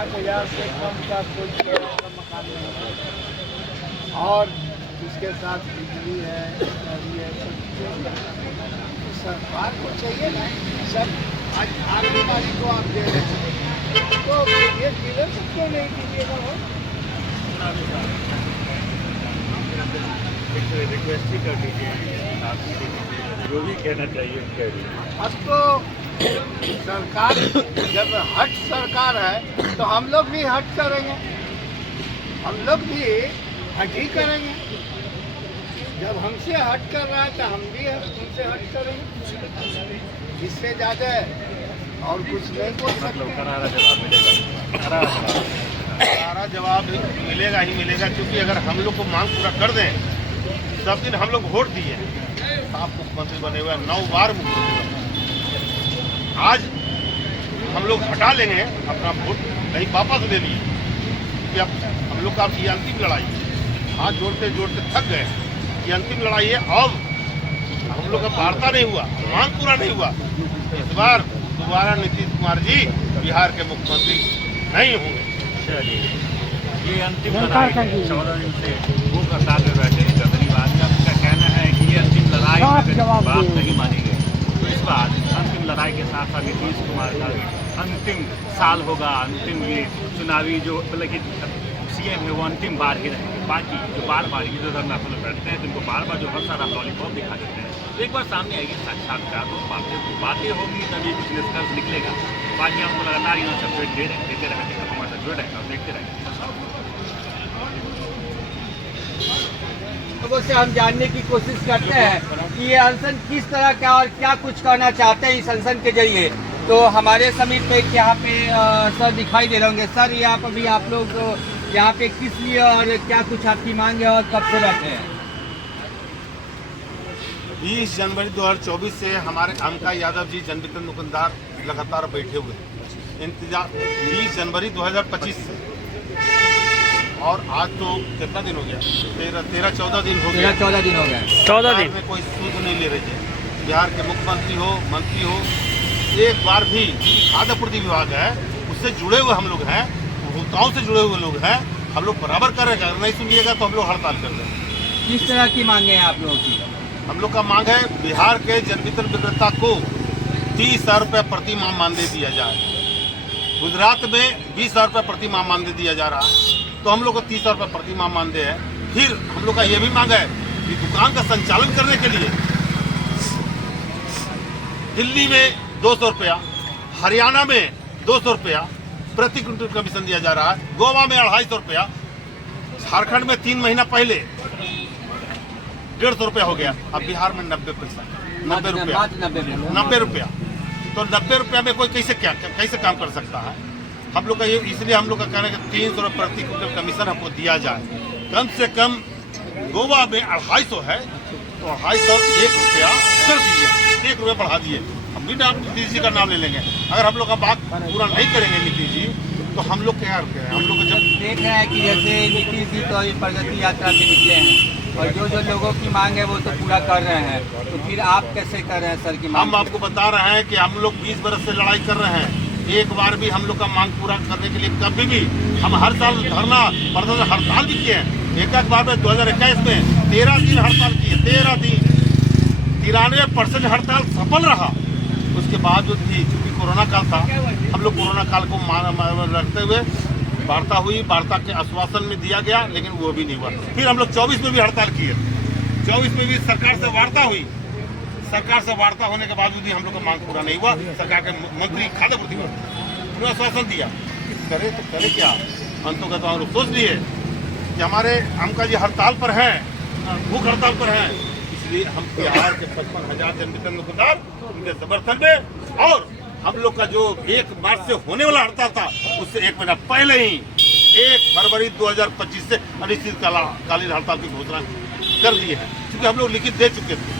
5,000 से कम का कोई किराए का मकान नहीं है। और उसके साथ बिजली है, गाड़ी है, सब चीज़ें तो सरकार को चाहिए ना, सब आज आगे वाली को आप दे रहे हैं तो ये डीलर से क्यों नहीं दीजिएगा वो? रिक्वेस्ट ही कर दीजिए, आप जो भी कहना चाहिए कह दीजिए। अब तो सरकार जब हट सरकार है तो हम लोग भी हट करेंगे, हम लोग भी हट ही करेंगे। जब हमसे हट कर रहा है तो हम भी उनसे हट करेंगे। इससे ज़्यादा और कुछ नहीं बोल सकते। करारा जवाब मिलेगा, करारा जवाब मिलेगा ही मिलेगा, क्योंकि अगर हम लोग को मांग पूरा कर दें। सब दिन हम लोग वोट दिए, आप मुख्यमंत्री बने हुए 9 बार मुख्यमंत्री बने, आज हम लोग हटा लेंगे अपना वोट, नहीं वापस ले लिए कि अब हम लोग का ये अंतिम लड़ाई, हाथ जोड़ते जोड़ते थक गए, ये अंतिम लड़ाई है। अब हम लोग का वार्ता नहीं हुआ, मांग पूरा नहीं हुआ, इस बार दोबारा नीतीश कुमार जी बिहार के मुख्यमंत्री नहीं होंगे। ये अंतिम लड़ाई 14 दिन से वो कतार में बैठे हैं गरीब आदमी, आपका कहना है कि ये अंतिम लड़ाई बात नहीं मानेंगे, तो इस बार अंतिम लड़ाई के साथ साथ नीतीश कुमार का अंतिम साल होगा, अंतिम ये चुनावी जो मतलब कि सीएम है वो अंतिम बार ही रहेंगे। बाकी जो बार बार ये जो धरना पर बैठते हैं जिनको बार बार जो हर सारा लॉलीपॉप दिखा देते हैं, तो एक बार सामने आएगी साक्षात्कार, तो बातें होंगी तभी कुछ निष्कर्ष निकलेगा। बाकी हमको लगातार यहाँ से अपडेट देते रहेंगे, हमारे साथ जुड़े रहेंगे और देखते रहेंगे। लोगों से हम जानने की कोशिश करते हैं कि ये अनशन किस तरह का और क्या कुछ करना चाहते हैं इस अनशन के जरिए। तो हमारे समीप पे यहाँ पे सर दिखाई दे रहे होंगे। सर यहाँ पर भी आप लोग यहाँ पे किस लिए और क्या कुछ आपकी मांग है और कब से बैठे हैं? 20 जनवरी 2024 से हमारे अमका यादव जी जनवितरण दुकानदार लगातार बैठे हुए हैं इंतजार 20 जनवरी 2025 से, और आज तो कितना दिन हो गया, 13-14 दिन हो गया। 14 दिन हो गए। 14 दिन में कोई सूद नहीं ले रही है। बिहार के मुख्यमंत्री हो, मंत्री हो, एक बार भी खाद्य आपूर्ति विभाग है उससे जुड़े हुए हम लोग हैं, उपभोक्ताओं से जुड़े हुए लोग हैं, हम लोग बराबर कर रहे हैं। अगर नहीं सुनिएगा तो हम लोग हड़ताल कर देंगे। किस तरह की मांगे हैं आप लोगों की? हम लोग का मांग है बिहार के जनवितरण विक्रेता को 30,000 रुपये प्रति माह मानदेय दिया जाए। गुजरात में 20,000 रुपये प्रति माह मानदेय दिया जा रहा है, तो हम लोग को 30,000 रुपये प्रति माह मानदेय है। फिर हम लोग का ये भी मांग है कि दुकान का संचालन करने के लिए दिल्ली में 200 रुपया, हरियाणा में 200 रुपया प्रति क्विंटल कमीशन दिया जा रहा है, गोवा में 250 रुपया, झारखंड में 3 महीना पहले 150 रुपया हो गया, अब बिहार में 90 पैसा, 90 रुपया, 90 रुपया। तो 90 रुपया में कोई कैसे काम कर सकता है? हम लोग का ये इसलिए हम लोग का कहना है कि 300 रुपये प्रति क्विंटल कमीशन हमको दिया जाए। कम से कम गोवा में 250 है तो 250 1 रुपया कर दीजिए, 1 रुपया बढ़ा दिए। हम भी नीतीश जी का नाम ले लेंगे। अगर हम लोग का बात पूरा नहीं करेंगे नीतीश जी तो हम लोग क्या करें? हम लोग जब देख रहे हैं कि जैसे नीतीश जी तो अभी प्रगति यात्रा पे निकले हैं और जो लोगों की मांग है वो तो पूरा कर रहे हैं, तो फिर आप कैसे कर रहे हैं सर की मांग? हम आपको बता रहे हैं कि हम लोग 20 बरस से लड़ाई कर रहे हैं, एक बार भी हम लोग का मांग पूरा करने के लिए कभी भी हम हर साल धरना प्रदर्शन हड़ताल भी किए हैं। एक बार में 2021 में 13 दिन हड़ताल किए, 13 दिन 93% हड़ताल सफल रहा। उसके बाद जो थी चूँकि कोरोना काल था, हम लोग कोरोना काल को रखते हुए वार्ता हुई, वार्ता के आश्वासन में दिया गया, लेकिन वो भी नहीं हुआ। फिर हम लोग 24 में भी हड़ताल किए, 24 में भी सरकार से वार्ता हुई, सरकार से वार्ता होने के बावजूद भी हम लोग का मांग पूरा नहीं हुआ। सरकार के मंत्री खाद्य आपूर्ति पूरा आश्वासन दिया, करे तो करे क्या? अंतोगत हम लोग सोच लिए कि हमारे अमका जी हड़ताल पर हैं, भूख हड़ताल पर हैं, इसलिए हम बिहार के 55,000 जनवितरण दुकानदार उनके समर्थन में, और हम लोग का जो 1 मार्च से होने वाला हड़ताल था उससे 1 महीना पहले ही 1 फरवरी 2025 से अनिश्चितकालीन हड़ताल की घोषणा कर दी है, क्योंकि हम लोग लिखित दे चुके थे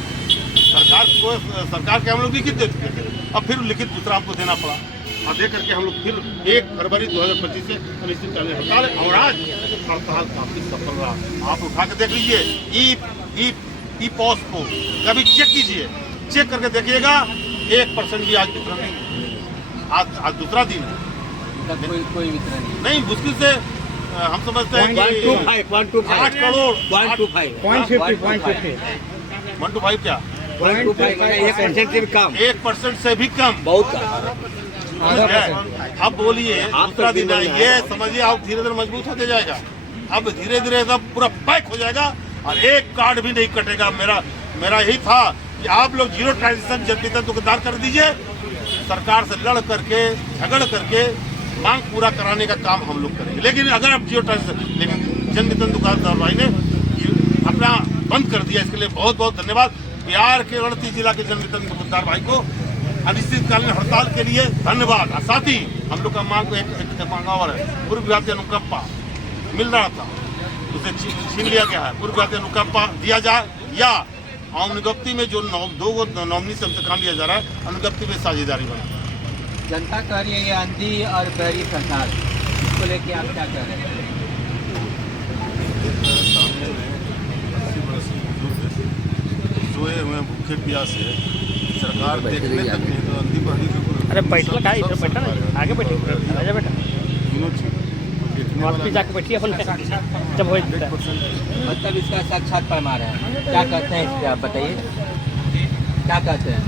सरकार के, हम लोग लिखित दे चुके थे। अब फिर लिखित दूसरा हमको देना पड़ा, और दे करके हम लोग फिर 1 फरवरी 2025 से अनिश्चितकालीन हड़ताल है। और आज हड़ताल काफी सफल रहा। आप उठा के देख लीजिए ई पॉस को कभी चेक कीजिए, चेक करके देखिएगा 1% भी आज दूसरा नहीं, आज दूसरा दिन है। मतलब कोई वितरण नहीं। नहीं, मुश्किल से हम समझते हैं कि 8 करोड़ 125 क्या 1% से भी कम बहुत समझ गए? अब बोलिए दूसरा दिन है, ये समझिए आप धीरे धीरे मजबूत होते जाएगा। अब धीरे धीरे सब पूरा पैक हो जाएगा और एक कार्ड भी नहीं कटेगा। मेरा यही था कि आप लोग जीरो ट्रांजेक्शन जनवितरण दुकानदार कर दीजिए, सरकार से लड़ करके झगड़ करके मांग पूरा कराने का काम हम लोग करेंगे। लेकिन अगर आप जीरो ट्रांजेक्शन, लेकिन जनवितरण दुकानदार भाई ने अपना बंद कर दिया, इसके लिए बहुत बहुत धन्यवाद। बिहार के 38 जिला के जनवितरण दुकानदार भाई को अनिश्चितकालीन हड़ताल के लिए धन्यवाद। और साथ ही हम लोग का मांग एक मांगा और है, पूर्व विभाग अनुकंपा मिल रहा था, उसे छीन लिया गया है। पूर्व विभाग अनुकंपा दिया जाए या अनुज्ञप्ति में जो 2 नॉमिनी से हमसे काम लिया जा रहा है, अनुज्ञप्ति में साझेदारी बना। जनता कह रही है ये अंधी और बहरी सरकार, इसको लेके आप क्या कह रहे हैं? सोए हुए भूखे प्यासे सरकार देखने तक नहीं, तो अंधी बहरी अरे बैठो का इधर बैठा ना, आगे बैठिए, आजा बेटा, वापस जाके बैठिए अपन जब हो। मतलब इसका साक्षात प्रमाण है, क्या कहते हैं इस पे आप बताइए, क्या कहते हैं?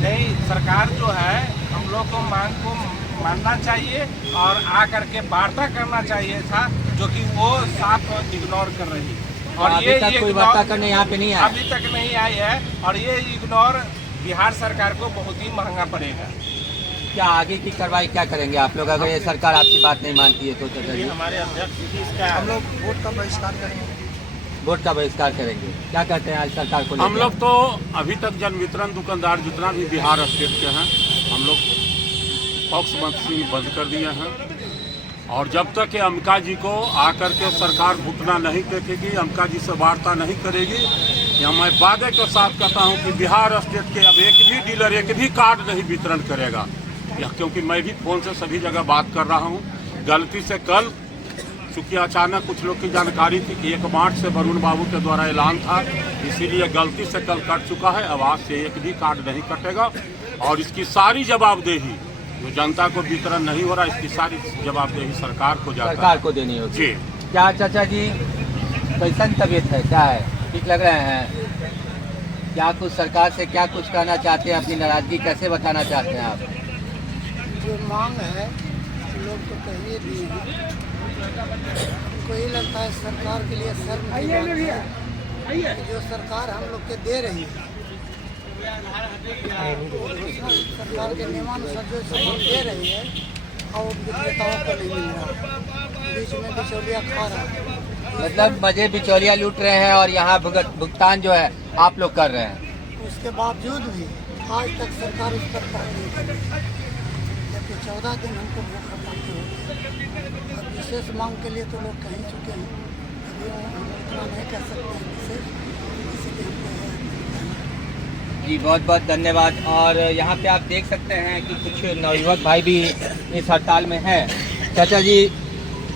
नहीं, सरकार जो है हम लोग को मांग को मानना चाहिए और आकर के वार्ता करना चाहिए था, जो कि वो साफ इग्नोर कर रही है। और अभी तक कोई वार्ता करने यहाँ पे नहीं आया, अभी तक नहीं आई है और ये इग्नोर बिहार सरकार को बहुत ही महंगा पड़ेगा। क्या आगे की कार्रवाई क्या करेंगे आप लोग अगर ये सरकार आपकी बात नहीं मानती है तो? हमारे अध्यक्ष इसका हम लोग वोट का बहिष्कार करेंगे। वोट का बहिष्कार करेंगे, क्या कहते हैं आज सरकार को? हम लोग तो अभी तक जन वितरण दुकानदार जितना भी बिहार स्टेट के हैं, हम लोग पक्ष मशीन बंद कर दिए हैं। और जब तक कि अम्बिका जी को आकर के सरकार घुटना नहीं टेकेगी, अम्बिका जी से वार्ता नहीं करेगी, या मैं वादे के साथ कहता हूं कि बिहार स्टेट के अब एक भी डीलर एक भी कार्ड नहीं वितरण करेगा। यह क्योंकि मैं भी फोन से सभी जगह बात कर रहा हूं। गलती से कल चूँकि अचानक कुछ लोग की जानकारी थी कि 1 मार्च से वरुण बाबू के द्वारा ऐलान था, इसीलिए गलती से कल कट चुका है। अब आज से एक भी कार्ड नहीं कटेगा और इसकी सारी जवाबदेही जो जनता को वितरण नहीं हो रहा, इसकी सारी जवाबदेही सरकार को सरकार को देनी होगी। जी क्या चाचा जी कैसन तबीयत है, क्या है, ठीक लग रहे हैं? क्या कुछ सरकार से क्या कुछ कहना चाहते हैं, अपनी नाराजगी कैसे बताना चाहते हैं आप? जो मांग है लोग तो कहिए दिए हैं, हमको ही लगता है सरकार के लिए शर्म की बात है कि जो सरकार हम लोग के दे रही है, सरकार के नियमानुसार जो सामान दे रही है और विक्रेताओं को नहीं मिल रहा, बीच में बिचौलिया खा रहा है। मतलब मजे बिचौलिया लूट रहे हैं और यहाँ भुगतान जो है आप लोग कर रहे हैं। उसके बावजूद भी आज तक सरकार उस पर पहल नहीं करी, जबकि 14 दिन हमको भूख हड़ताल हो गई। और विशेष मांग के लिए तो लोग कह ही चुके हैं, अभी हम इतना नहीं कह सकते हैं विशेष, इसीलिए हमको जी बहुत बहुत धन्यवाद। और यहाँ पे आप देख सकते हैं कि कुछ नवयुवक भाई भी इस हड़ताल में हैं। चाचा जी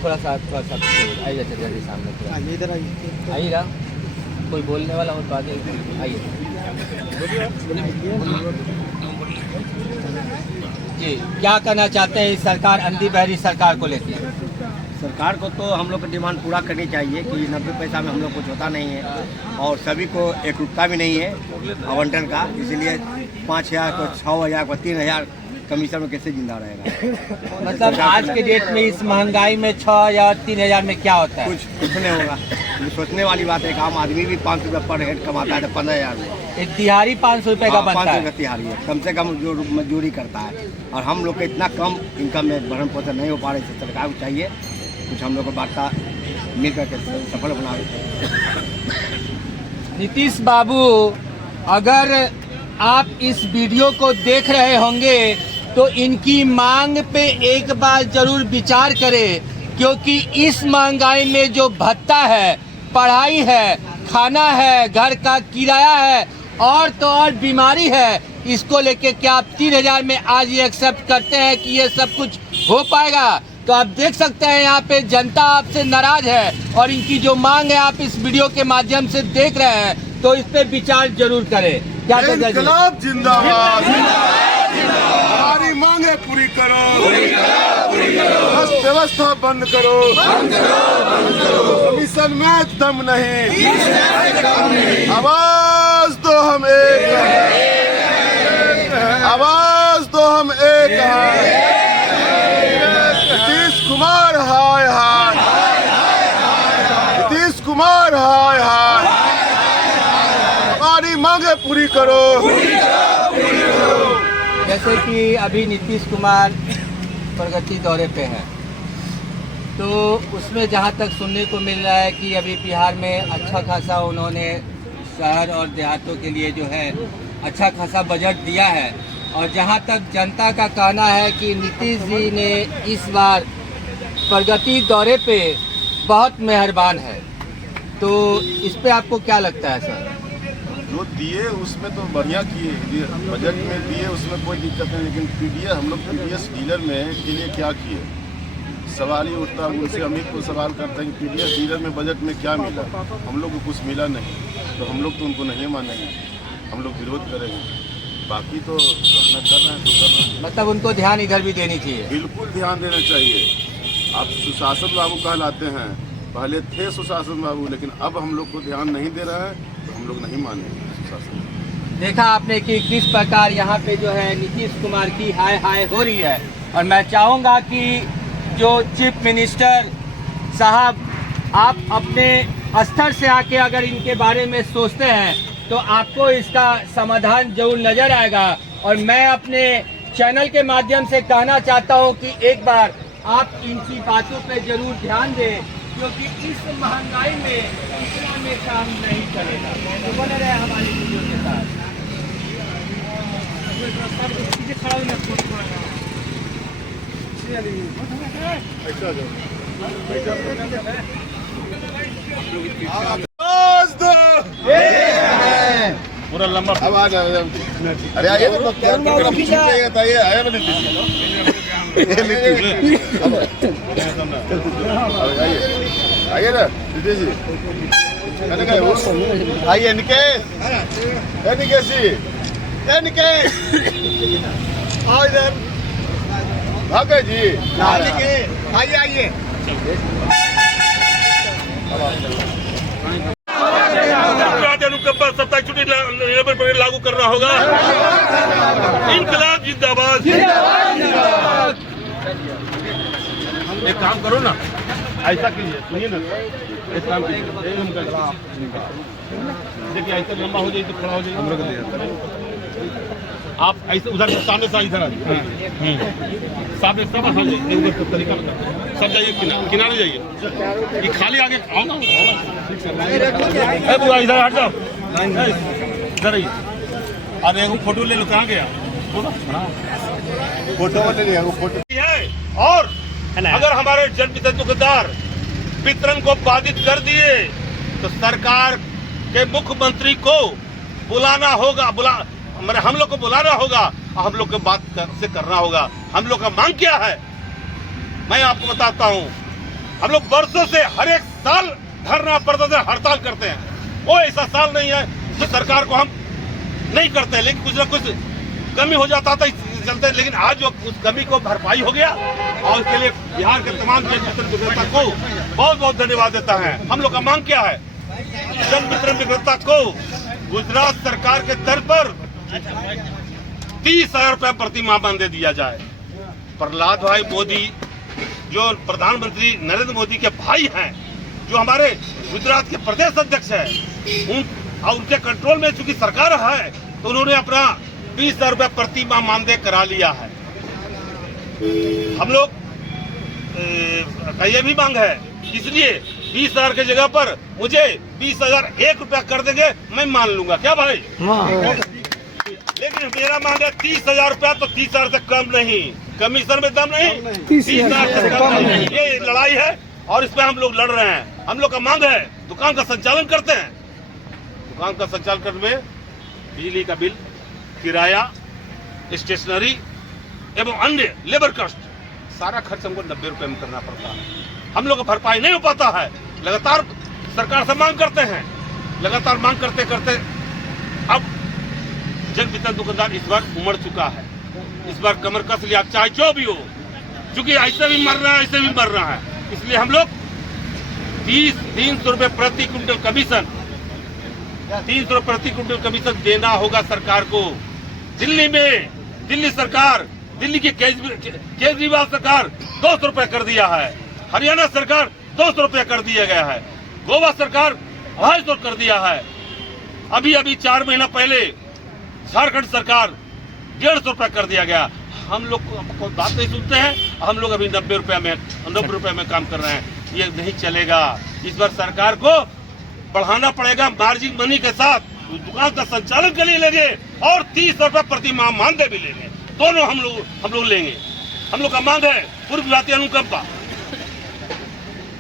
थोड़ा सा आइए, चाचा जी सामने थोड़ा इधर आइएगा, कोई बोलने वाला हो तो आगे आइए। जी क्या कहना चाहते हैं इस सरकार अंधी बहरी सरकार को लेकर? सरकार को तो हम लोग की डिमांड पूरा करनी चाहिए कि 90 पैसा में हम लोग कुछ होता नहीं है और सभी को एकरूपता भी नहीं है आवंटन का, इसलिए 5,000 को 6,000 को 3,000 कमीशन में कैसे जिंदा रहेगा? मतलब आज के डेट में इस महंगाई में 6,000 3,000 में क्या होता है? कुछ नहीं होगा। ये सोचने वाली बात है, एक आम आदमी भी 500 रुपये पर हेड कमाता है तो 15,000 में एक दिहाड़ी 500 रुपये का बनता 500 है। रुपये तिहारी है, कम से कम जो मजदूरी करता है, और हम लोग के इतना कम इनकम में भरण पोषण नहीं हो पा रही। सरकार को चाहिए कुछ हम लोग को वार्ता मिल करके सफल बना। नीतीश बाबू, अगर आप इस वीडियो को देख रहे होंगे तो इनकी मांग पे एक बार जरूर विचार करें, क्योंकि इस महंगाई में जो भत्ता है, पढ़ाई है, खाना है, घर का किराया है और तो और बीमारी है, इसको लेके क्या आप 3,000 में आज ये एक्सेप्ट करते हैं कि ये सब कुछ हो पाएगा? तो आप देख सकते हैं यहाँ पे जनता आपसे नाराज है और इनकी जो मांग है आप इस वीडियो के माध्यम से देख रहे हैं, तो इस पे विचार जरूर करें। क्या इनकलाब जिंदाबाद। हमारी मांगे पूरी करो, व्यवस्था बंद करो, कमीशन में दम नहीं, आवाज दो हम एक हैं, आवाज दो हम एक हैं। नीतीश कुमार हाय हाय, नीतीश कुमार हाय हाय, हमारी मांगे पूरी करो। जैसे कि अभी नीतीश कुमार प्रगति दौरे पे हैं, तो उसमें जहाँ तक सुनने को मिल रहा है कि अभी बिहार में अच्छा खासा उन्होंने शहर और देहातों के लिए जो है अच्छा खासा बजट दिया है, और जहाँ तक जनता का कहना है कि नीतीश जी ने इस बार प्रगति दौरे पे बहुत मेहरबान है, तो इस पे आपको क्या लगता है सर? जो दिए उसमें तो बढ़िया किए, बजट में दिए उसमें कोई दिक्कत नहीं, लेकिन पीडीएस हम लोग पीडीएस डीलर में के लिए क्या किए, सवाल ही उठता है। उनसे अमित को सवाल करते हैं कि पीडीएस डीलर में बजट में क्या मिला, हम लोग को कुछ मिला नहीं, तो हम लोग तो उनको नहीं मानेंगे, हम लोग विरोध करेंगे। बाकी तो अपना कर रहे हैं तो कर रहे हैं। मतलब उनको ध्यान इधर भी देनी चाहिए। बिल्कुल ध्यान देना चाहिए। आप सुशासन बाबू कहलाते हैं, पहले थे सुशासन बाबू, लेकिन अब हम लोग को ध्यान नहीं दे रहा है तो हम लोग नहीं मानेंगे सुशासन। देखा आपने कि किस प्रकार यहाँ पे जो है नीतीश कुमार की हाय हाय हो रही है, और मैं चाहूँगा कि जो चीफ मिनिस्टर साहब आप अपने स्तर से आके अगर इनके बारे में सोचते हैं तो आपको इसका समाधान जरूर नजर आएगा। और मैं अपने चैनल के माध्यम से कहना चाहता हूँ कि एक बार आप इनकी बातों पे जरूर ध्यान दें, क्योंकि इस महंगाई में इतना में काम नहीं चलेगा। तो बने रहे हमारी वीडियो के साथ। पूरा लंबा आवाज आ रहा है। अरे आइए तो क्या बताइए, आया मैंने आइए ना दीदी जी, आइए निकेश, निकेश जी, निकेश आओ इधर, भागे जी, आइए आइए। सत्ता छुट्टी लागू करना होगा। इनकलाब जिंदाबाद। एक काम करो ना, ऐसा कीजिए, सुनिए ना, एक काम कीजिए, देखिए ऐसा लंबा हो जाए तो खड़ा हो जाए, आप ऐसे उधर सामने से इधर सामने सब आ जाइए, तरीका बता सब जाइए, किनारे जाइए, ये खाली आगे आओ ना, इधर हट जाओ, इधर आइए। अरे एक फोटो ले लो, कहाँ गया फोटो ले लिया, वो फोटो है। और अगर हमारे जनवितरण दुकानदार वितरण को बाधित कर दिए तो सरकार के मुख्यमंत्री को बुलाना होगा, हम लोग को बुलाना होगा, हम लोग को बात से करना होगा। हम लोग का मांग क्या है मैं आपको बताता हूँ। हम लोग वर्षों से हर एक साल धरना प्रदर्शन हड़ताल करते हैं, वो ऐसा साल नहीं है जो सरकार को हम नहीं करते, लेकिन कुछ न कुछ कमी हो जाता था चलते, लेकिन आज जो उस कमी को भरपाई हो गया, और उसके लिए बिहार के तमाम जनवितरण विक्रेता को बहुत बहुत धन्यवाद देता है। हम लोग का मांग क्या है, जनवितरण विक्रेता को गुजरात सरकार के दर पर 30,000 रुपये प्रति माह मानदेय दिया जाए। प्रहलाद भाई मोदी जो प्रधानमंत्री नरेंद्र मोदी के भाई हैं, जो हमारे गुजरात के प्रदेश अध्यक्ष हैं, उनके कंट्रोल में चूंकि सरकार है तो उन्होंने अपना 20,000 रुपये प्रति माह मानदेय करा लिया है। हम लोग का ये भी मांग है, इसलिए 20,000 की जगह पर मुझे 20,001 रुपया कर देंगे, मैं मान लूंगा, क्या भाई? लेकिन मेरा मांग है 30,000 रुपया, तो 30,000 से कम नहीं, कमीशन में दम नहीं, 30,000 से कम नहीं। ये लड़ाई है और इस पे हम लोग लड़ रहे हैं। हम लोग का मांग है, दुकान का संचालन करते हैं, दुकान का संचालन करने में बिजली का बिल, किराया, स्टेशनरी एवं अन्य लेबर कॉस्ट, सारा खर्च हमको 90 रुपए में करना पड़ता है। हम लोग को भरपाई नहीं हो पाता है, लगातार सरकार से मांग करते हैं, लगातार मांग करते करते अब जनवितरण दुकानदार इस बार उमड़ चुका है। इस बार कमर कस लिया, चाहे जो भी हो, क्योंकि ऐसे भी मर रहा है, ऐसे भी मर रहा है। इसलिए हम लोग 300 रुपए प्रति क्विंटल कमीशन, 300 रुपए प्रति क्विंटल कमीशन देना होगा सरकार को। दिल्ली में, दिल्ली सरकार, दिल्ली की केजरीवाल सरकार 200 रुपए कर दिया है, हरियाणा सरकार 200 रुपए कर दिया गया है, गोवा सरकार 250 कर दिया है, अभी 4 महीना पहले झारखंड सरकार 150 रुपए कर दिया गया। हम लोग बात नहीं सुनते हैं, हम लोग अभी 90 रुपए में काम कर रहे हैं। ये नहीं चलेगा। इस बार सरकार को बढ़ाना पड़ेगा, मार्जिन मनी के साथ दुकान का संचालन के लिए लेंगे और 30 रुपए प्रति माह मानदेय भी लेंगे। दोनों हम लोग लेंगे। हम लोग का मांग है पूर्व विभागीय अनुकंपा,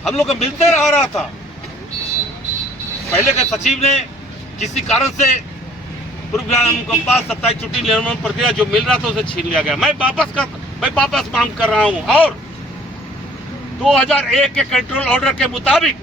हम लोग का मिलते आ रहा था। पहले के सचिव ने किसी कारण से पूर्व विभागीय अनुकंपा 27 छुट्टी निर्माण प्रक्रिया जो मिल रहा था उसे छीन लिया गया। मैं वापस मांग कर रहा हूं और 2001 के कंट्रोल ऑर्डर के मुताबिक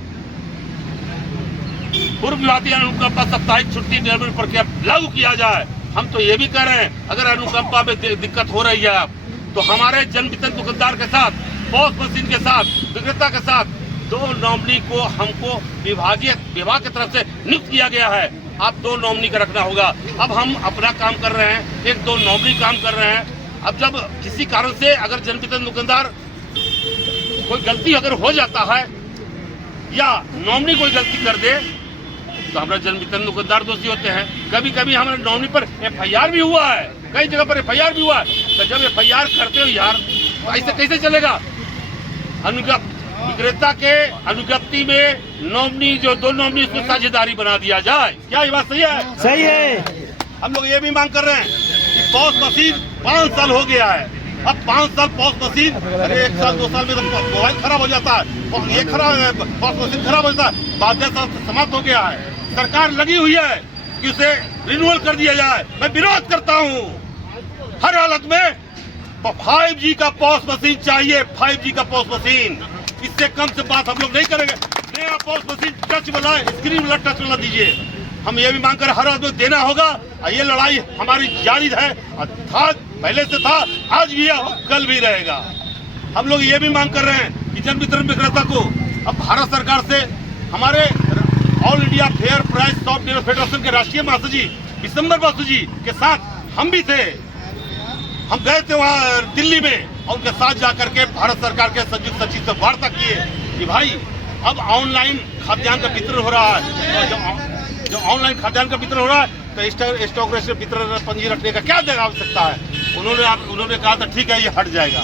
पूर्व विभागीय अनुकंपा 27 छुट्टी निर्माण प्रक्रिया लागू किया जाए। हम तो ये भी कह रहे हैं, अगर अनुकंपा में दिक्कत हो रही है तो हमारे जन वितरण दुकानदार के साथ, पॉस मशीन के साथ, विक्रेता के साथ 2 नॉमिनी को हमको विभाग की तरफ से नियुक्त किया गया है। आप 2 नॉमिनी का रखना होगा। अब हम अपना काम कर रहे हैं, 1-2 नॉमिनी काम कर रहे हैं। अब जब किसी कारण से अगर जन वितरण दुकानदार कोई गलती अगर हो जाता है या नॉमिनी कोई गलती कर दे तो हमारे जन वितरण दुकानदार दोषी होते हैं। कभी कभी हमारे नॉमिनी पर FIR भी हुआ है, कई जगह पर FIR भी हुआ है। तो जब FIR करते हो यार तो ऐसे कैसे चलेगा? विक्रेता के अनुज्ञप्ति में नॉमिनी जो 2 नॉमिनी उसको साझेदारी बना दिया जाए। क्या ये बात सही है? सही है। हम लोग ये भी मांग कर रहे हैं कि पॉस मशीन 5 साल हो गया है। अब 5 साल पॉस मशीन, अरे 1 साल 2 साल में तो मोबाइल खराब हो जाता है, ये खराब पॉस मशीन खराब हो जाता है, बाध्य समाप्त हो गया है। सरकार लगी हुई है कि उसे रिन्यूअल कर दिया जाए। मैं विरोध करता हूँ। हर हालत में 5G का पॉस मशीन चाहिए, 5G का पॉस मशीन। इससे कम से बात हम लोग नहीं करेंगे। नया पॉस मशीन टच वाला, स्क्रीन वाला टच वाला दीजिए। हम ये भी मांग कर हर आदमी देना होगा। ये लड़ाई हमारी जारी है, था पहले से था, आज भी है, कल भी रहेगा। हम लोग ये भी मांग कर रहे हैं कि जन वितरण विक्रेता को अब भारत सरकार से, हमारे all India fair price shop dealer federation के राष्ट्रीय महासचिव विशंबर बासु जी के साथ हम भी थे। हम गए थे वहाँ दिल्ली में और उनके साथ जाकर के भारत सरकार के संयुक्त सचिव से वार्ता किए कि भाई अब ऑनलाइन खाद्यान्न का वितरण हो रहा है। जो ऑनलाइन खाद्यान्न का वितरण हो रहा है तो स्टॉक रजिस्टर वितरण पंजी रखने का क्या आवश्यकता है? उन्होंने कहा था ठीक है ये हट जाएगा।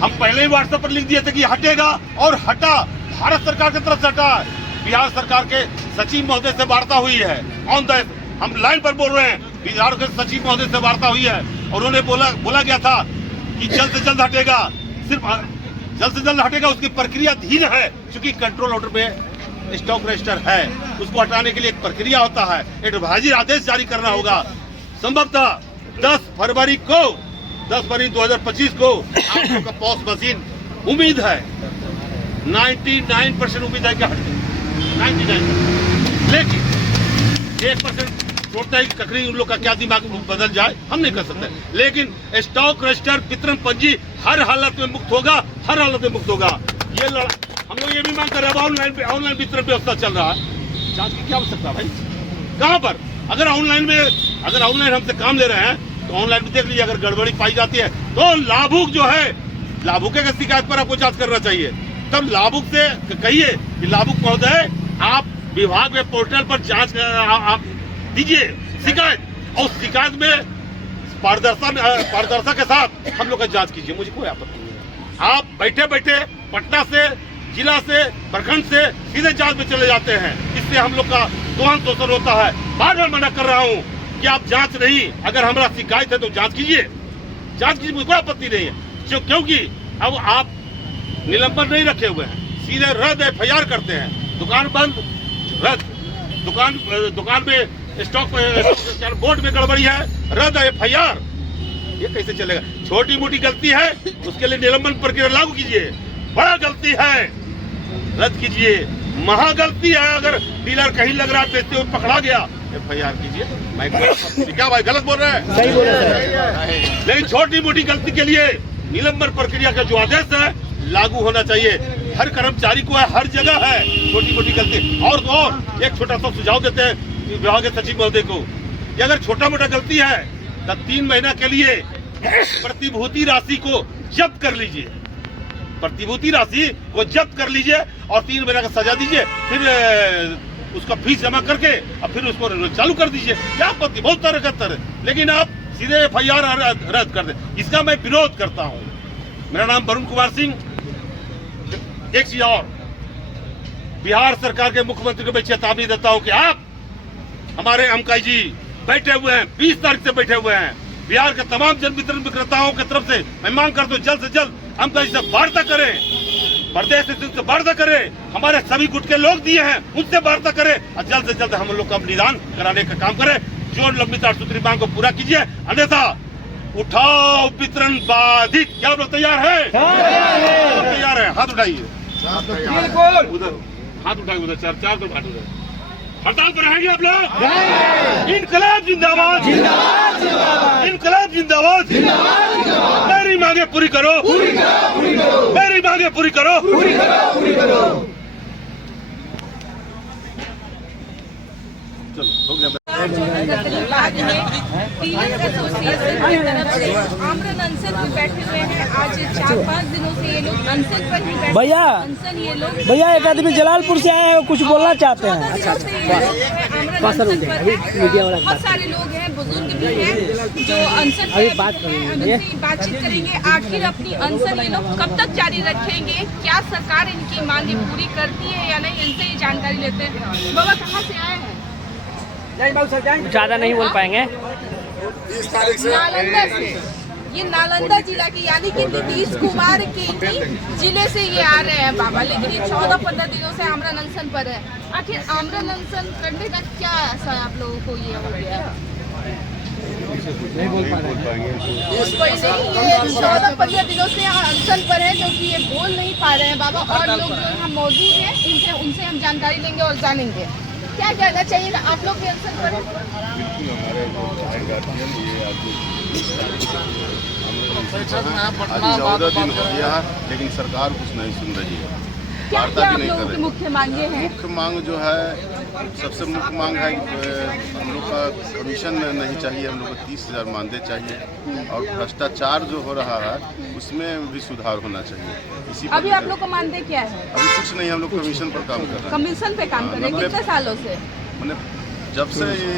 हम पहले ही व्हाट्सएप पर लिख दिए थे कि हटेगा और हटा, भारत सरकार की तरफ से हटा। बिहार सरकार के सचिव महोदय से वार्ता हुई है, ऑन द हम लाइन पर बोल रहे हैं, बिहार के सचिव महोदय से वार्ता हुई है और उन्होंने बोला गया था कि जल्द से जल्द हटेगा। सिर्फ जल्द से जल्द हटेगा, उसकी प्रक्रिया धीन है क्योंकि कंट्रोल ऑर्डर में स्टॉक रजिस्टर है, उसको हटाने के लिए एक प्रक्रिया होता है, एडवाइजरी आदेश जारी करना होगा। संभवतः 10 फरवरी 2025 को आप लोग का पॉस मशीन उम्मीद है 99% उम्मीद है कि हटे 99%, लेकिन 1% छोड़ता है कि ककरी उन लोग का क्या दिमाग बदल जाए, हम नहीं कर सकते। लेकिन स्टॉक रजिस्टर वितरण पंजी हर हालत में मुक्त होगा, हर हालत में मुक्त होगा। ये हम लोग ये भी मांग कर रहे हैं। ऑनलाइन वितरण व्यवस्था चल रहा है, जांच की क्या आवश्यकता भाई? कहाँ पर? अगर ऑनलाइन हमसे काम ले रहे हैं तो ऑनलाइन भी देख लीजिए, अगर गड़बड़ी पाई जाती है तो लाभुक जो है, लाभुक की शिकायत पर आपको जांच करना चाहिए। तब लाभुक से कहिए कि लाभुक महोदय आप विभाग में पोर्टल पर जांच आप दीजिए शिकायत, और शिकायत में पारदर्शिता के साथ हम लोग का जांच कीजिए, मुझे कोई आपत्ति नहीं है। आप बैठे बैठे पटना से, जिला से, प्रखंड से सीधे जांच में चले जाते हैं, इससे हम लोग का गहन शोषण होता है। बार बार मना कर रहा हूँ कि आप जांच नहीं, अगर हमारा शिकायत है तो जांच कीजिए, मुझे कोई आपत्ति नहीं है। क्योंकि अब आप निलंबन नहीं रखे हुए हैं, सीधे रद्द FIR करते हैं। दुकान बंद, रद्द, दुकान में स्टॉक बोर्ड में गड़बड़ी है, रद्द FIR। ये कैसे चलेगा? छोटी मोटी गलती है उसके लिए निलंबन प्रक्रिया लागू कीजिए, बड़ा गलती है रद्द कीजिए, महा गलती है अगर डीलर कहीं लग रहा है बेचते हुए पकड़ा गया, FIR कीजिए। क्या भाई गलत बोल रहे हैं? सही बोल रहे हैं। लेकिन छोटी मोटी गलती के लिए निलंबन प्रक्रिया का जो आदेश है लागू होना चाहिए। हर कर्मचारी को है, हर जगह है छोटी मोटी गलती। और एक छोटा सा सुझाव देते हैं विभाग के सचिव महोदय को कि अगर छोटा मोटा गलती है तो 3 महीना के लिए प्रतिभूति राशि को जब्त कर लीजिए। प्रतिभूति राशि को जब्त कर लीजिए और 3 महीना का सजा दीजिए, फिर उसका फीस जमा करके और फिर उसको चालू कर दीजिए। क्या आपत्ति? बहुत तरह का तरह, लेकिन आप सीधे FIR रद्द कर दें, इसका मैं विरोध करता हूँ। मेरा नाम वरुण कुमार सिंह। एक चीज और, बिहार सरकार के मुख्यमंत्री को मैं चेतावनी देता हूँ कि आप हमारे अमकाई जी बैठे हुए हैं, 20 तारीख से बैठे हुए हैं। बिहार के तमाम जन वितरण विक्रेताओं की तरफ से मैं मांग करता हूँ जल्द से जल्द अमकाई से वार्ता करें, प्रदेश से वार्ता करें। हमारे सभी गुट के लोग दिए हैं, उनसे वार्ता करें और जल्द से जल्द हम लोग का निदान कराने का काम करें। जो लंबित 8 सूत्री मांग को पूरा कीजिए, अन्यथा उठाओ वितरण बाधित। क्या आप लोग तैयार है? तैयार है? हाथ उठाइए, उधर हाथ उठाइए, उधर चार तो घाट उधर। हड़ताल पर रहेंगे आप लोग? इनकलाब जिंदाबाद, इनकलाब जिंदाबाद। मेरी मांगे पूरी करो, मेरी मांगे पूरी करो। आमरण अनशन पे बैठे हुए हैं। आज 4-5 दिनों से ये लोग अनशन पर ही बैठे। भैया भैया एक आदमी जलालपुर से आया है, कुछ बोलना चाहते हैं। बहुत सारे लोग हैं, बुजुर्ग भी हैं जो अनशन पे बातचीत करेंगे। आखिर अपनी अनशन ये लोग कब तक जारी रखेंगे? क्या सरकार इनकी मांगे पूरी करती है या नहीं? इनसे ये जानकारी लेते हैं। बाबा कहाँ से आए हैं? ज्यादा नहीं बोल पाएंगे। नालंदा से। ये नालंदा जिला के यानी कि नीतीश कुमार के जिले से ये आ रहे हैं बाबा, लेकिन ये 14-15 दिनों से आमरण अनशन पर है। आखिर आमरण अनशन करने का क्या ऐसा आप लोगों को ये हो गया? नहीं बोल पाएंगे। कोई नहीं, ये 14-15 दिनों से अनशन पर है जो कि ये बोल नहीं पा रहे हैं बाबा। और लोग जो यहाँ मौजूद हैं उनसे हम जानकारी लेंगे और जानेंगे क्या कहना चाहिए। आप लोग भी अनशन पर आज 14 दिन हो गया है, लेकिन सरकार कुछ नहीं सुन रही है। क्या वार्ता भी नहीं लोगों कर की रही। मुख्य मांगे हैं? मुख्य मांग जो है, सबसे मुख्य मांग है कि हम लोग का कमीशन नहीं चाहिए, हम लोग को 30,000 मानदेय चाहिए और भ्रष्टाचार जो हो रहा है उसमें भी सुधार होना चाहिए। इसी अभी आप लोग का मानदेय क्या है? अभी कुछ नहीं, हम लोग कमीशन पर काम कर रहे हैं। कमीशन पे काम कर रहे हैं कितने सालों से? मैंने जब से ये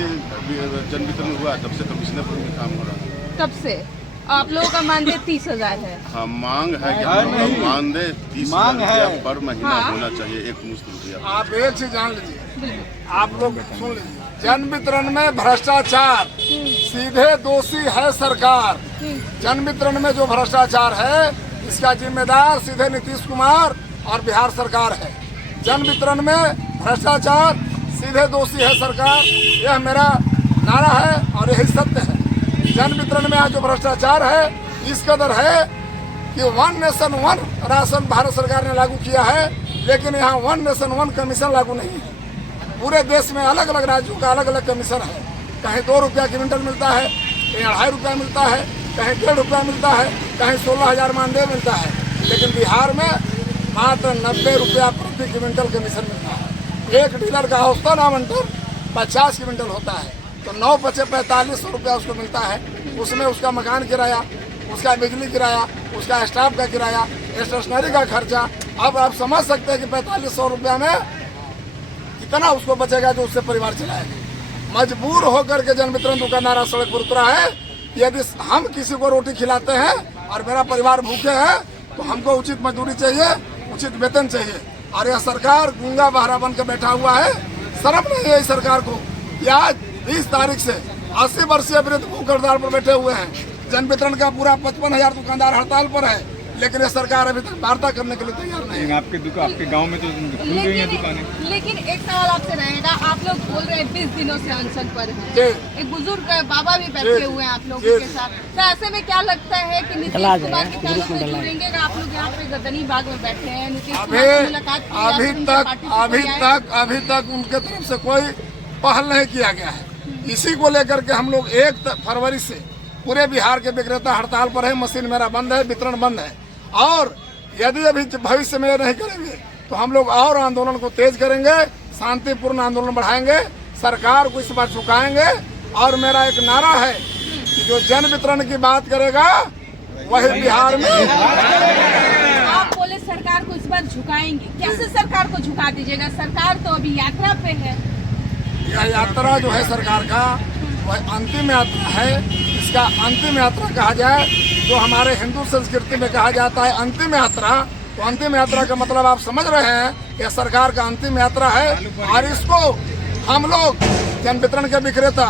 जन वितरण हुआ तब से कमीशन पर भी काम हो रहा है। तब से आप लोगों का मानदेय 30,000 है। हाँ, मांग है कि हम लोग का मानदेय 30,000 रुपया पर महीना होना चाहिए, एक मुश्त रुपया। आप एक चीज जान लीजिए, आप लोग सुन लीजिए, जन वितरण में भ्रष्टाचार, सीधे दोषी है सरकार। जन वितरण में जो भ्रष्टाचार है इसका जिम्मेदार सीधे नीतीश कुमार और बिहार सरकार है। जन वितरण में भ्रष्टाचार, सीधे दोषी है सरकार, यह मेरा नारा है और यही सत्य है। जन वितरण में आज जो भ्रष्टाचार है इस कदर है कि 1 नेशन 1 राशन भारत सरकार ने लागू किया है, लेकिन यहाँ 1 नेशन 1 कमीशन लागू नहीं है। पूरे देश में अलग अलग राज्यों का अलग अलग कमीशन है। कहीं 2 रुपया क्विंटल मिलता है, कहीं 2.5 रुपया मिलता है, कहीं 1.5 रुपया मिलता है, कहीं 16,000 मानदेय मिलता है। लेकिन बिहार में मात्र 90 रुपया प्रति क्विंटल कमीशन मिलता है। एक डीलर का औसतन आवंटन 50 क्विंटल होता है, तो 9-45 रुपया उसको मिलता है। उसमें उसका मकान किराया, उसका बिजली किराया, उसका स्टाफ का किराया, स्टेशनरी का खर्चा। अब आप समझ सकते हैं कि 4500 रुपया में कितना उसको बचेगा जो उससे परिवार चलाएगा। मजबूर होकर के जन वितरण दुकानदार सड़क पर उतरा है। यदि हम किसी को रोटी खिलाते हैं और मेरा परिवार भूखे है तो हमको उचित मजदूरी चाहिए, उचित वेतन चाहिए। और यह सरकार गूंगा बहरा बन के बैठा हुआ है। शर्म नहीं है इस सरकार को कि आज 20 तारीख से 80 वर्षीय वृद्ध भूख हड़ताल पर बैठे हुए हैं। जन वितरण का पूरा 55,000 दुकानदार हड़ताल पर है, लेकिन ये सरकार अभी तक वार्ता करने के लिए तैयार नहीं है। आपके गांव में तो खुल गई हैं दुकानें। लेकिन एक सवाल आपसे रहेगा, आप लोग बोल रहे हैं 20 दिनों से अनशन पर हैं। जी। एक बुजुर्ग बाबा भी बैठे हुए हैं आप लोगों के साथ, तो ऐसे में क्या लगता है कि नीतीश कुमार के पहले कोई जुड़ेंगे? आप लोग यहाँ पे गदनी बाग में बैठे हैं, नीतीश कुमार से मुलाकात की, अभी तक उनके तरफ से कोई पहल नहीं किया गया है। इसी को लेकर के हम लोग 1 फरवरी से पूरे बिहार के विक्रेता हड़ताल पर है। मशीन मेरा बंद है, वितरण बंद है, और यदि अभी भविष्य में नहीं करेंगे तो हम लोग और आंदोलन को तेज करेंगे, शांतिपूर्ण आंदोलन बढ़ाएंगे, सरकार को इस बार झुकाएंगे। और मेरा एक नारा है कि जो जन वितरण की बात करेगा वही बिहार में। आप बोले सरकार को इस बार झुकाएंगे, कैसे सरकार को झुका दीजिएगा? सरकार तो अभी यात्रा पे है। यह यात्रा जो है सरकार का वह अंतिम यात्रा है। इसका अंतिम यात्रा कहा जाए जो हमारे हिंदू संस्कृति में कहा जाता है अंतिम यात्रा। तो अंतिम यात्रा का मतलब आप समझ रहे हैं, यह सरकार का अंतिम यात्रा है। और इसको हम लोग जन वितरण के विक्रेता,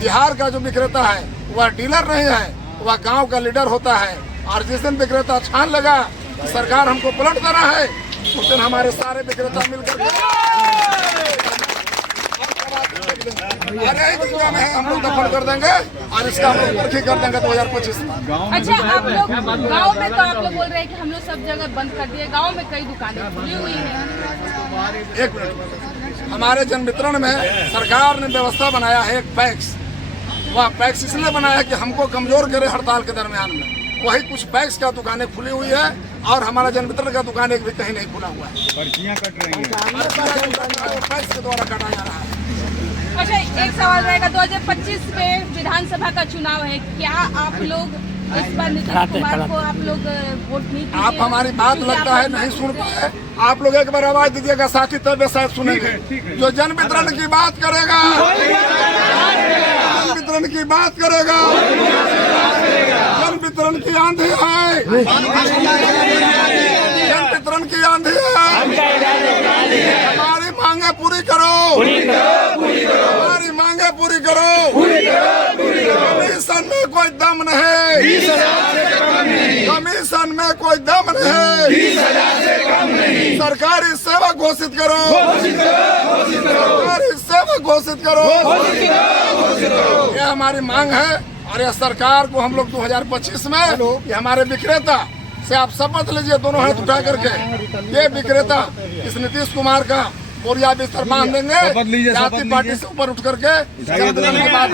बिहार का जो विक्रेता है वह डीलर नहीं है, वह गांव का लीडर होता है। और जिस दिन विक्रेता छान लगा कि सरकार हमको पलट देना है, उस दिन हमारे सारे विक्रेता मिलकर हम लोग दफन कर देंगे और इसका हम लोग पर्ची कर देंगे 2025 में। अच्छा, आप लोग गांव में तो आप लोग बोल रहे हैं कि हम लोग सब जगह बंद कर दिए, गांव में कई दुकानें खुली हुई हैं। एक मिनट, हमारे जन वितरण में सरकार ने व्यवस्था बनाया है एक पैक्स। वह पैक्स इसलिए बनाया है कि हमको कमजोर करे हड़ताल के दरमियान में। वही कुछ पैक्स का दुकानें खुली हुई है और हमारा जन वितरण का दुकान एक भी कहीं नहीं खुला हुआ है। पर्चियां कट रही हैं, पैक्स के द्वारा काटा जा रहा है। अच्छा, एक सवाल रहेगा, 2025 में विधानसभा का चुनाव है, क्या आप लोग इस बार नीतीश कुमार को आप लोग वोट नहीं दीजिएगा? आप हमारी बात लगता है नहीं सुन पाए, आप लोग एक बार आवाज दीजिएगा, साथी तब शायद सुनेंगे। जो जन वितरण की बात करेगा, जन वितरण की बात करेगा, जन वितरण की आंधी है, जन वितरण की आंधी है। हमारी मांगे पूरी करो, हमारी मांगे पूरी करो। कमीशन में कोई दम नहीं, कमीशन में कोई दम नहीं। सरकारी सेवा घोषित करो, सरकारी सेवा घोषित करो। यह हमारी मांग है। और यह सरकार को हम लोग 2025 में ये हमारे विक्रेता से आप शपथ लीजिए दोनों हाथ उठा करके, ये विक्रेता इस नीतीश कुमार का बोरिया बिस्तर बांध देंगे, जाति पार्टी से ऊपर उठ करके बात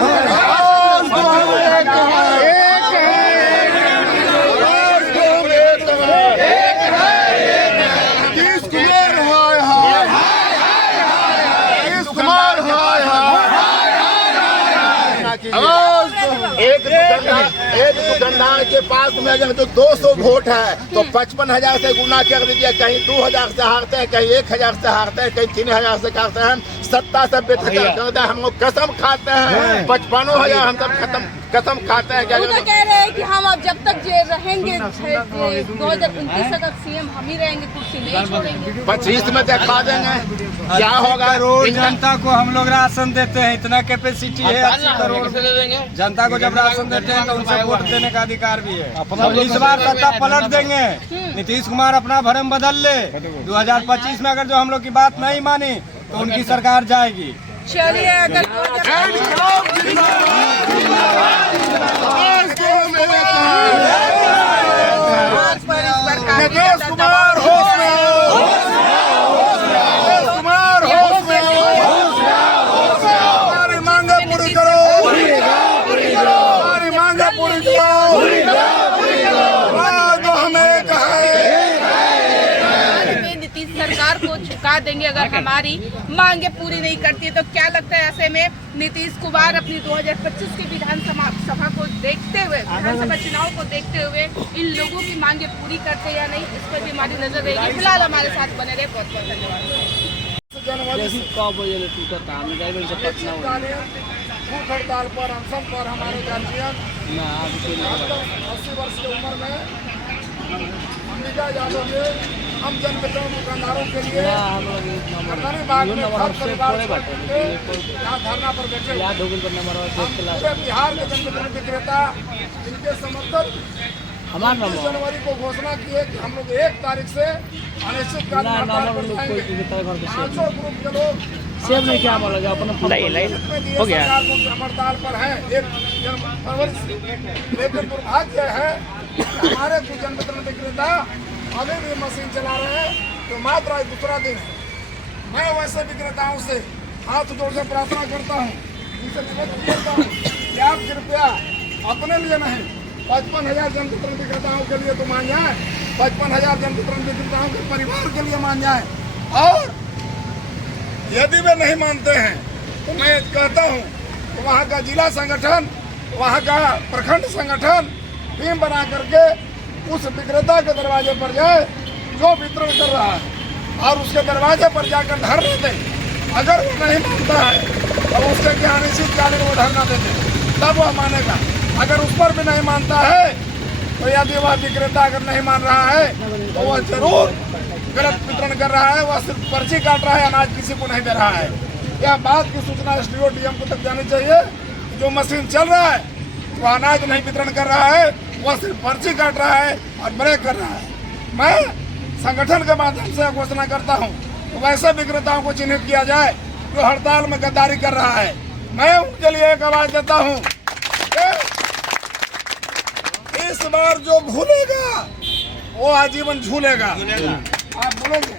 एक दुकानदार के पास में अगर जो 200 वोट है तो 55,000 से गुना कर दीजिए। कहीं 2,000 से हारते हैं, कहीं 1,000 से हारते हैं, कहीं 3,000 से हारते हैं। सत्ता से बेहतर करते हैं। हम लोग कसम खाते हैं 55,000 हम सब कसम खाते हैं। क्या कह रहे हैं कि हम अब जब तक रहेंगे 2029 तक सीएम हम ही रहेंगे, कुर्सी नहीं छोड़ेंगे। 25 में देखा देंगे क्या होगा। रोज जनता को हम लोग राशन देते हैं, इतना कैपेसिटी है 80 करोड़। जनता को जब राशन देते हैं तो उनसे वोट देने का अधिकार भी है। इस बार सत्ता पलट देंगे, नीतीश कुमार अपना भरम बदल ले। 2025 में अगर जो हम लोग की बात नहीं मानी तो उनकी सरकार जाएगी। चलिए, अगर नीतीश कुमार होश में हो, नीतीश कुमार होश में हो। हमारी मांगे पूरी करो, हमारी मांगे पूरी करो। तो हमें नीतीश सरकार को झुका देंगे अगर हमारी मांगे पूरी नहीं करती है। तो क्या लगता है ऐसे में नीतीश कुमार अपनी 2025 की विधानसभा को देखते हुए, विधानसभा चुनाव को देखते हुए इन लोगों की मांगे पूरी करते या नहीं, इस पर भी हमारी नजर रहेगी। फिलहाल हमारे साथ बने रहे, बहुत बहुत धन्यवाद। भूख हड़ताल पर, अनशन पर हमारे गार्जियन 80 वर्ष की उम्र में अंबिका यादव ने हम जन वितरण दुकानदारों के लिए बाग में यहाँ धरना पर बैठे। पूरे बिहार के जन वितरण विक्रेता इनके समर्थन 29 जनवरी को घोषणा की है कि हम लोग 1 तारीख से अनिश्चितकालीन हड़ताल पर जाएंगे। 500 ग्रुप के लोग सेब नहीं क्या बोला अपना हो गया हड़ताल पर है 1 फरवरी से। लेकिन दुर्भाग्य है हमारे कुछ जन वितरण विक्रेता अभी भी मशीन चला रहे हैं, तो मात्र आज दूसरा दिन है। मैं वैसे विक्रेताओं से हाथ जोड़कर प्रार्थना करता हूँ, इनसे विनती करता हूँ कि आप कृपया अपने लिए नहीं 55,000 जन वितरण विक्रेताओं के लिए तो मान जाए, 55,000 जन वितरण विक्रेताओं के परिवार के लिए मान जाए। और यदि वे नहीं मानते हैं तो मैं कहता हूँ तो वहाँ का जिला संगठन, वहाँ का प्रखंड संगठन टीम बना करके उस विक्रेता के दरवाजे पर जाए जो वितरण कर रहा है और उसके दरवाजे पर जाकर धरना दें। अगर वो नहीं मानता है तो उसके क्या अनिश्चितकालीन वो धरना देते तब वह मानेगा। अगर उस पर भी नहीं मानता है तो यदि वह विक्रेता अगर नहीं मान रहा है तो वह जरूर गलत वितरण कर रहा है, वह सिर्फ पर्ची काट रहा है, अनाज किसी को नहीं दे रहा है। यह बात की सूचना SDO DM को तक जानी चाहिए। जो मशीन चल रहा है वह अनाज नहीं वितरण कर रहा है, वह सिर्फ पर्ची काट रहा है और ब्रेक कर रहा है। मैं संगठन के माध्यम से घोषणा करता हूँ तो वैसे विक्रेताओं को चिन्हित किया जाए जो हड़ताल में गद्दारी कर रहा है। मैं उनके लिए एक आवाज देता हूँ, इस बार जो भूलेगा वो आजीवन झूलेगा। आप बोलोगे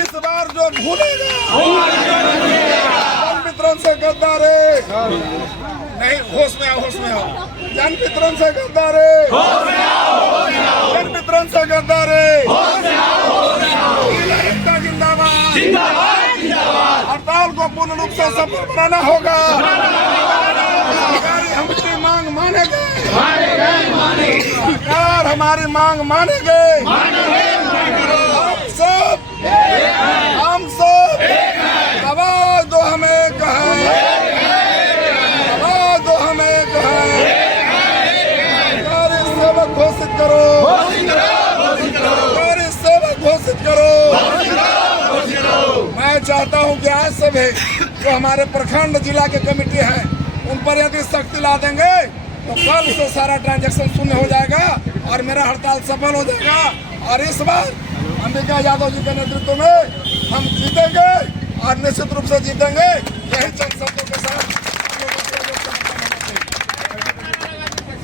इस बार जो भूलेगा जन वितरण से गद्दारी नहीं, होश में आओ, होश में हो। जन वितरण से गद्दारी, जन वितरण से गद्दारी, जिंदाबाद। हड़ताल को पूर्ण रूप से सफल बनाना होगा। सरकारी हमारी मांग मानेगी, सरकार हमारी मांग मानेगी। हम सब आवाज दो हमें कहे, आवाज दो हमें कहे। सरकारी सेवक घोषित करो, सरकारी सेवक घोषित करो। मैं चाहता हूं कि आज से भी जो हमारे प्रखंड जिला के कमेटी हैं उन पर यदि सख्ती ला देंगे तो कल से सारा ट्रांजैक्शन शून्य हो जाएगा और मेरा हड़ताल सफल हो जाएगा। और इस बार अंबिका यादव जी के नेतृत्व में हम जीतेंगे और निश्चित रूप से जीतेंगे। यही चंद शब्दों के साथ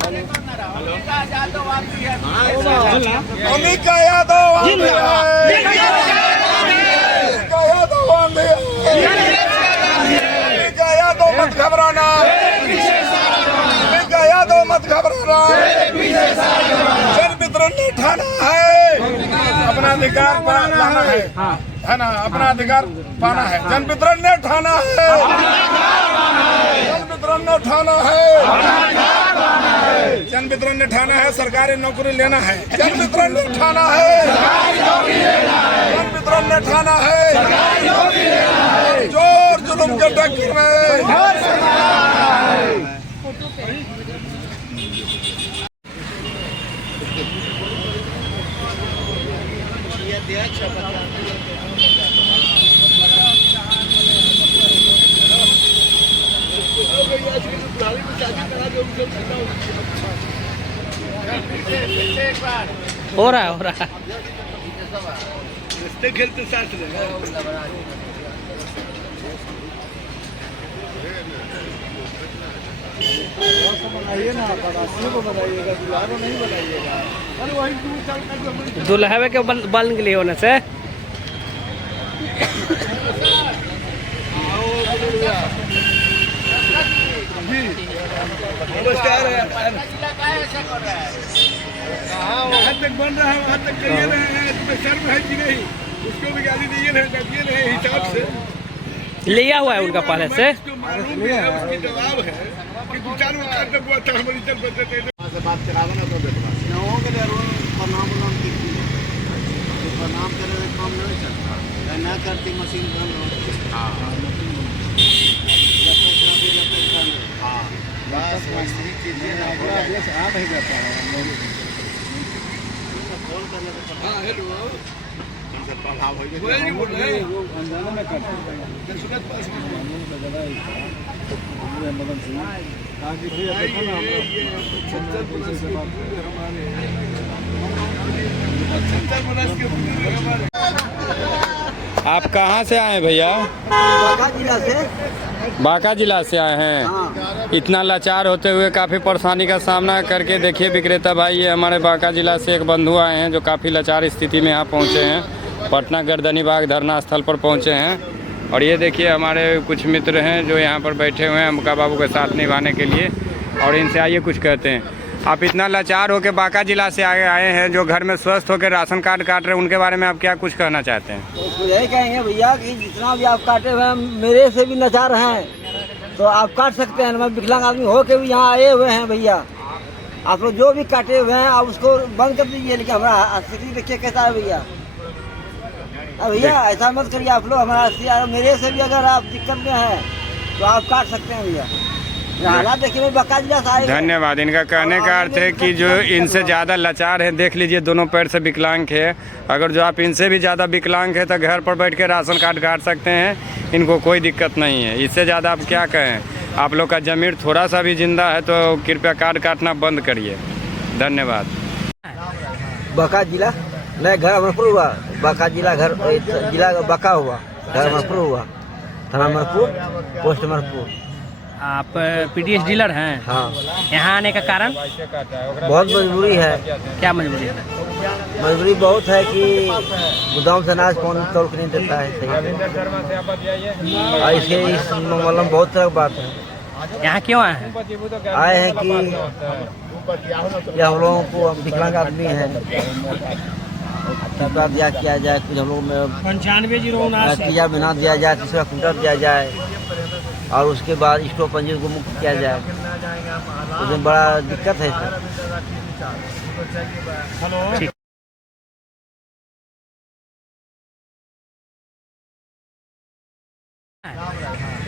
अंबिका यादव आंधी है, अंबिका यादव आंधी है, अंबिका यादव मत घबराना, अंबिका यादव मत घबराना। जन वितरण ने ठाना है, अपना अधिकार पाना है ना, अपना अधिकार पाना है। जन वितरण ने ठाना है, जन वितरण ने ठाना है, जन वितरण ने ठाना है। सरकारी नौकरी लेना है, जन वितरण ने ठाना है, जन वितरण ने ठाना है। जोर जुलुम के टक्कर में हो रहा है खेलते साथ बनाइए ना, को बनाइएगा, दुल्हा नहीं बनाइएगा। अरे वही दुल्हवे के बन के लिए होने से वहाँ तक बन रहा है, वहाँ तक करिए रहे हैं। इसमें शर्म है कि नहीं? उसको भी गाली दिए रहे हिसाब से लिया हुआ है उनका पहले से। उसकी जवाब है कि विचार हमारी बात करावे ना तो हो गए प्रणाम प्रणाम करे काम नहीं चलता ना करती मशीन बंद हो। बस मिस्त्री कीजिए ना, आ नहीं जाता है। कॉल करने को हेलो प्रभाव हो जाए अनजाने में करते सुनत पास मदन सिंह ताकि फिर देखो ना हमारे। आप कहाँ से आए भैया? बांका जिला से। बांका जिला से आए हैं। हाँ। इतना लाचार होते हुए काफ़ी परेशानी का सामना करके देखिए विक्रेता भाई, ये हमारे बांका जिला से एक बंधु आए हैं जो काफ़ी लाचार स्थिति में यहाँ पहुँचे हैं। पटना गर्दनीबाग धरना स्थल पर पहुँचे हैं और ये देखिए हमारे कुछ मित्र हैं जो यहाँ पर बैठे हुए हैं अम्बिका बाबू के साथ निभाने के लिए, और इनसे आइए कुछ कहते हैं। आप इतना लाचार होकर बांका जिला से आए हैं, जो घर में स्वस्थ होकर राशन कार्ड काट रहे हैं, उनके बारे में आप क्या कुछ कहना चाहते हैं? तो यही कहेंगे भैया कि जितना भी आप काटे हुए हैं, मेरे से भी लाचार हैं तो आप काट सकते हैं। मैं विकलांग आदमी हो के भी यहाँ आए हुए हैं भैया, आप लोग जो भी काटे हुए हैं आप उसको बंद कर दीजिए, लेकिन हमारा स्थिति देखिए कैसा है भैया। भैया ऐसा मत करिए आप लोग, हमारा स्थिति मेरे से भी अगर आप दिक्कत में हैं तो आप काट सकते हैं भैया। हालात देखिए बांका जिला से आए। धन्यवाद। इनका कहने का अर्थ है कि जो इनसे ज़्यादा लाचार है, देख लीजिए दोनों पैर से विकलांग है, अगर जो आप इनसे भी ज़्यादा विकलांग है तो घर पर बैठ के राशन कार्ड काट सकते हैं, इनको कोई दिक्कत नहीं है। इससे ज़्यादा आप क्या कहें? आप लोग का ज़मीर थोड़ा सा भी जिंदा है तो कृपया कार्ड काटना बंद करिए। धन्यवाद। बांका जिला नहीं, घर अमरपुर हुआ। बांका जिला घर जिला बांका हुआ, घर अमरपुर हुआ, थाना अमरपुर, पोस्ट अमरपुर। आप पीडीएस डीलर हैं? हाँ। यहाँ आने का कारण? बहुत मजबूरी है। क्या मजबूरी है? मजबूरी बहुत है कि गोदाम से अनाज कौन तोड़ के नहीं देता है सही। इसके इस मतलब बहुत तरह की बात है। यहाँ क्यों आए हैं? आए हैं कि हम लोगों को विकलांग आदमी है, कृपया दिया किया जाए, कुछ हम लोग में 9509 बना दिया जाए, तीसरा कुंटर दिया जाए, और उसके बाद स्टॉप पंजीयन को मुक्त किया जाए। उसमें बड़ा दिक्कत है सर।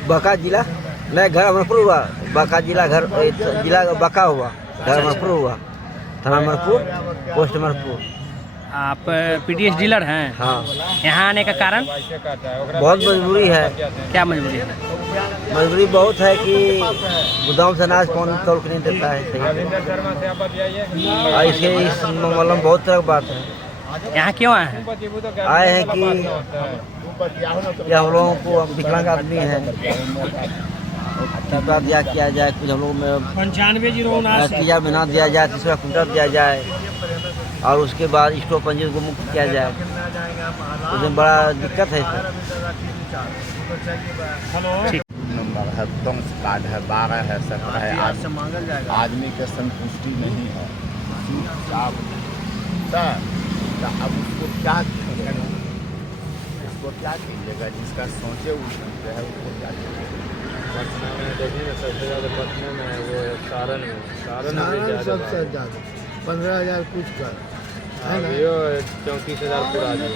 बांका जिला नहीं, घर अमरपुर हुआ। बांका जिला घर जिला बांका हुआ, घर अमरपुर हुआ, थाना अमरपुर, पोस्ट अमरपुर। आप पीडीएस डीलर हैं? हाँ। यहाँ आने का कारण? बहुत मजबूरी है। क्या मजबूरी है? मजबूरी बहुत है कि गोदाम से अनाज कौन तोड़ के नहीं देता है सही। इसके इस मतलब बहुत तरह की बात है। यहाँ क्यों आए हैं? आए हैं कि हम लोगों को विकलांग आदमी है, कृपया दिया किया जाए, कुछ हम लोग में 9509 बना दिया जाए, तीसरा कुंटर दिया जाए, और उसके बाद स्टॉप पंजीयन को मुक्त किया जाए। उसमें बड़ा दिक्कत है सर। नंबर है, टोंस कार्ड है, 12 है, 17 है, आदमी के संतुष्टि नहीं है। तो अब उसको क्या कीजिएगा? जिसका सोचे वो समझे है, उसको क्या कीजिएगा? पटना में देखिए ना, सबसे ज़्यादा पटना में है, वो सारण में सबसे ज़्यादा 15,000 कुछ कर है ना, 34,000 पूरा दिया।